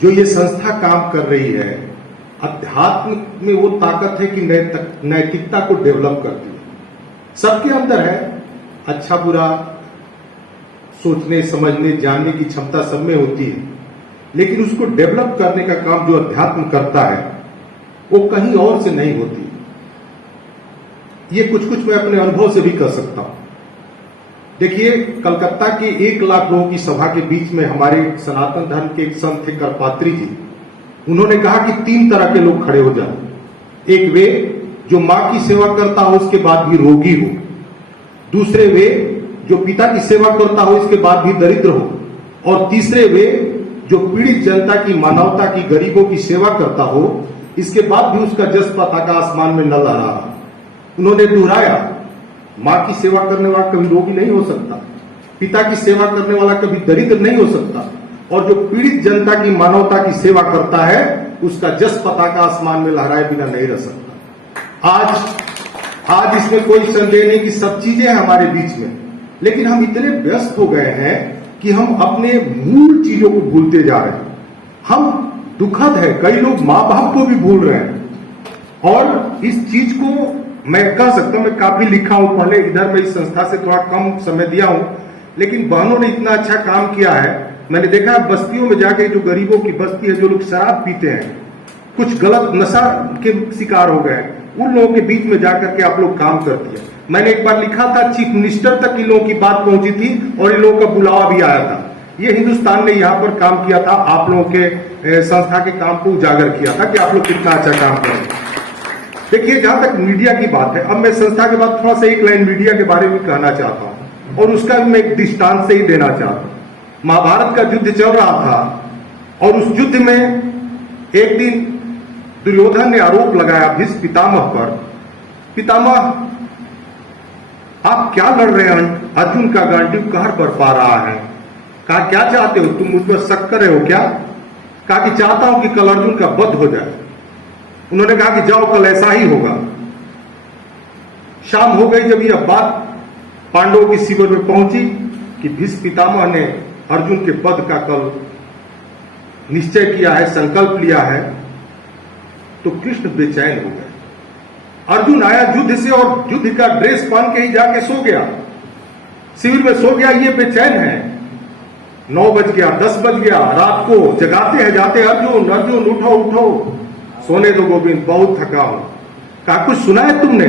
जो ये संस्था काम कर रही है, अध्यात्म में वो ताकत है कि नैतिकता को डेवलप करती है। सबके अंदर है, अच्छा बुरा सोचने समझने जानने की क्षमता सब में होती है, लेकिन उसको डेवलप करने का काम जो अध्यात्म करता है वो कहीं और से नहीं होती। ये कुछ मैं अपने अनुभव से भी कर सकता हूं। देखिए, कलकत्ता के 1 लाख लोगों की सभा के बीच में हमारे सनातन धर्म के एक संत थे करपात्री जी। उन्होंने कहा कि 3 तरह के लोग खड़े हो जाओ। एक वे जो मां की सेवा करता हो उसके बाद भी रोगी हो, दूसरे वे जो पिता की सेवा करता हो इसके बाद भी दरिद्र हो, और तीसरे वे जो पीड़ित जनता की, मानवता की, गरीबों की सेवा करता हो इसके बाद भी उसका जस पताका आसमान में न लहरा। उन्होंने दोहराया, मां की सेवा करने वाला कभी रोगी नहीं हो सकता, पिता की सेवा करने वाला कभी दरिद्र नहीं हो सकता, और जो पीड़ित जनता की, मानवता की सेवा करता है उसका जस पताका आसमान में लहराए बिना नहीं रह सकता। आज इसमें कोई संदेह नहीं कि सब चीजें हमारे बीच में, लेकिन हम इतने व्यस्त हो गए हैं कि हम अपने मूल चीजों को भूलते जा रहे हैं। हम, दुखद है, कई लोग मां बाप को भी भूल रहे हैं। और इस चीज को मैं कह सकता हूं, मैं काफी लिखा हूं पहले, इधर मैं इस संस्था से थोड़ा कम समय दिया हूं, लेकिन बहनों ने इतना अच्छा काम किया है। मैंने देखा है बस्तियों में जाके, जो गरीबों की बस्ती है, जो लोग शराब पीते हैं, कुछ गलत नशा के शिकार हो गए, उन लोगों के बीच में जाकर के आप लोग काम करती है। मैंने एक बार लिखा था, चीफ मिनिस्टर तक इन लोगों की बात पहुंची थी और इन लोगों का बुलावा भी आया था। ये हिंदुस्तान ने यहाँ पर काम किया था, आप लोगों के संस्था के काम को उजागर किया था कि आप लोग कितना अच्छा काम कर रहे हैं। देखिए, जहां तक मीडिया की बात है, अब मैं संस्था के बाद थोड़ा सा एक लाइन मीडिया के बारे में कहना चाहता हूं, और उसका भी मैं एक दृष्टांत से ही देना चाहता हूं। महाभारत का युद्ध चल रहा था और उस युद्ध में एक दिन दुर्योधन ने आरोप लगाया भीष्म पितामह पर, पितामह आप क्या लड़ रहे हैं, अर्जुन का गांडीव कहर पर पा रहा है। कहा क्या चाहते हो तुम, मुझ पर शक कर रहे हो क्या? कहा कि चाहता हूं कि कल अर्जुन का वध हो जाए। उन्होंने कहा कि जाओ, कल ऐसा ही होगा। शाम हो गई जब यह बात पांडवों की शिविर में पहुंची कि भीष्म पितामह ने अर्जुन के वध का कल निश्चय किया है, संकल्प लिया है, तो कृष्ण बेचैन हो गए। अर्जुन आया युद्ध से और युद्ध का ड्रेस पहन के ही जाके सो गया, शिविर में सो गया। ये बेचैन है। 9 बज गया, 10 बज गया, रात को जगाते हैं जाते, अर्जुन अर्जुन उठो उठो, सोने दो गोविंद, बहुत थका हूं। कहा कुछ सुना है तुमने?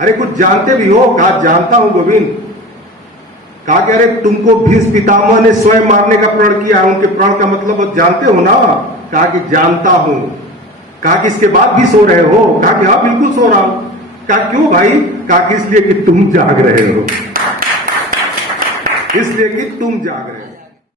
अरे कुछ जानते भी हो? कहा जानता हूं गोविंद। कहा कि अरे तुमको भीष्म पितामह ने स्वयं मारने का प्रण किया है, उनके प्रण का मतलब जानते हो ना? कहा कि जानता हूं। कहा कि इसके बाद भी सो रहे हो? कहा कि हाँ बिल्कुल सो रहा हूं। कहा क्यों भाई? कहा कि इसलिए कि तुम जाग रहे हो, इसलिए कि तुम जाग रहे हो।